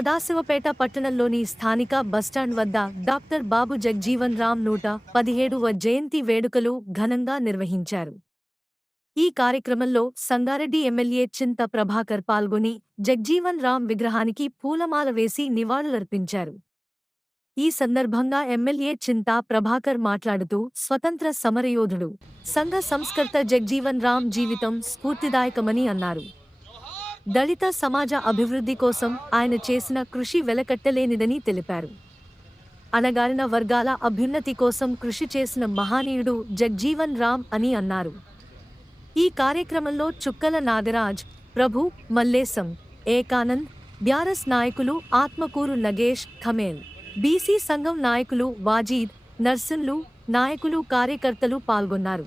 సదాశివపేట పట్టణంలోని స్థానిక బస్టాండ్ వద్ద డాక్టర్ బాబు జగ్జీవన్ రామ్ నూట పదిహేడువ జయంతి వేడుకలు ఘనంగా నిర్వహించారు. ఈ కార్యక్రమంలో సంగారెడ్డి ఎమ్మెల్యే చింత ప్రభాకర్ పాల్గొని జగ్జీవన్ రామ్ విగ్రహానికి పూలమాల వేసి నివాళులర్పించారు. ఈ సందర్భంగా ఎమ్మెల్యే చింతా ప్రభాకర్ మాట్లాడుతూ స్వతంత్ర సమరయోధుడు సంఘ సంస్కర్త జగ్జీవన్ రామ్ జీవితం స్ఫూర్తిదాయకమని అన్నారు. దళిత సమాజ అభివృద్ధి కోసం ఆయన చేసిన కృషి వెలకట్టలేనిదని తెలిపారు. అణగారిన వర్గాల అభ్యున్నతి కోసం కృషి చేసిన మహానీయుడు జగ్జీవన్ రామ్ అని అన్నారు. ఈ కార్యక్రమంలో చుక్కల నాగరాజ్ ప్రభు మల్లేశం ఏకానంద్ బ్యారస్ నాయకులు ఆత్మకూరు నగేష్ ఖమేల్ బీసీ సంఘం నాయకులు వాజీద్ నర్సున్లు నాయకులు కార్యకర్తలు పాల్గొన్నారు.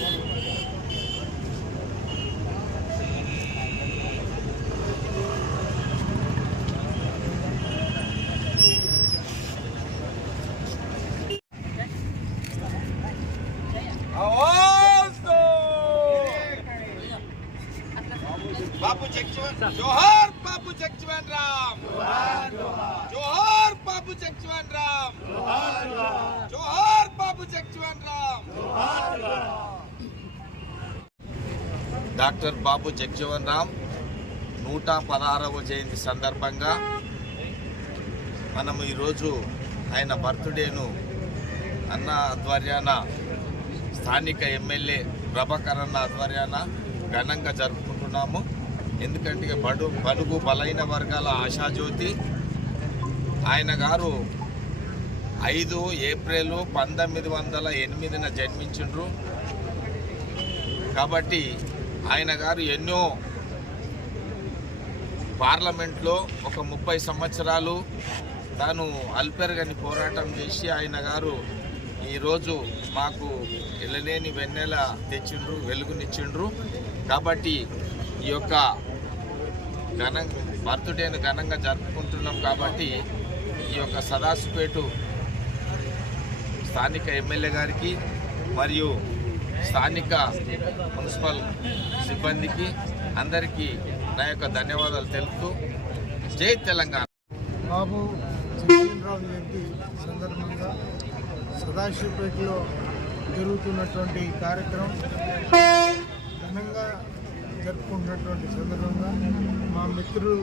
జోహార్ బాబు జగ్జీవన్ రామ్. జోహార్ బాబు జగ్జీవన్ రామ్. జోహార్ బాబు జగ్జీవన్ రామ్. డాక్టర్ బాబు జగ్జీవన్ రామ్ నూట పదహారవ జయంతి సందర్భంగా మనం ఈరోజు ఆయన బర్త్డేను అన్న ఆధ్వర్యాన స్థానిక ఎమ్మెల్యే ప్రభాకర్ అన్న ఆధ్వర్యాన ఘనంగా జరుపుకుంటున్నాము. ఎందుకంటే బడు బడుగు బలైన వర్గాల ఆశాజ్యోతి. ఆయన గారు ఐదు ఏప్రిల్ పంతొమ్మిది వందల ఎనిమిదిన జన్మించిండ్రు. కాబట్టి ఆయన గారు ఎన్నో పార్లమెంట్లో ఒక ముప్పై సంవత్సరాలు తాను అల్పెరగని పోరాటం చేసి ఆయన గారు ఈరోజు మాకు ఎల్లలేని వెన్నెల తెచ్చిండ్రు వెలుగునిచ్చిండ్రు. కాబట్టి ఈ యొక్క ఘన బర్త్డేను ఘనంగా జరుపుకుంటున్నాం కాబట్టి ఈ యొక్క సదాసుపేటు స్థానిక ఎమ్మెల్యే గారికి మరియు స్థానిక మున్సిపల్ సిబ్బందికి అందరికీ నా యొక్క ధన్యవాదాలు తెలుపుతూ జై తెలంగాణ. బాబు జగన్రావు జయంతి సందర్భంగా సదాశివపేటలో జరుగుతున్నటువంటి కార్యక్రమం ఘనంగా జరుపుకుంటున్నటువంటి సందర్భంగా మా మిత్రులు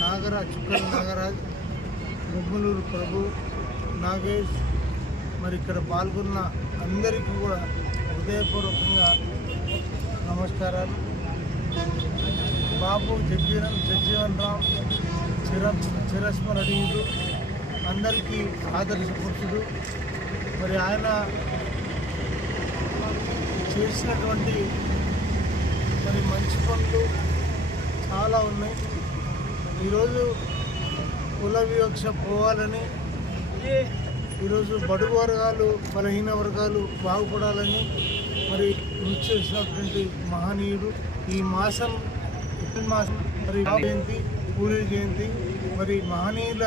నాగరాజ్ చుక్కల నాగరాజ్ ముగ్గులూరు ప్రభు నాగేష్ మరి ఇక్కడ పాల్గొన్న అందరికీ కూడా హృదయపూర్వకంగా నమస్కారాలు. బాబు జగ్జీవన్ జగ్జీవన్ రామ్ చిర చిరస్మరణీయుడు అందరికీ ఆదర్శపురుషుడు మరి ఆయన చేసినటువంటి మరి మంచి పనులు చాలా ఉన్నాయి. ఈరోజు కుల వివక్ష పోవాలని ఈరోజు బడుగు వర్గాలు బలహీన వర్గాలు బాగుపడాలని మరి కృషి చేసినటువంటి మహనీయుడు ఈ మాసం ఏప్రిల్ మాసం మరి జయంతి పూరి జయంతి మరి మహనీయుల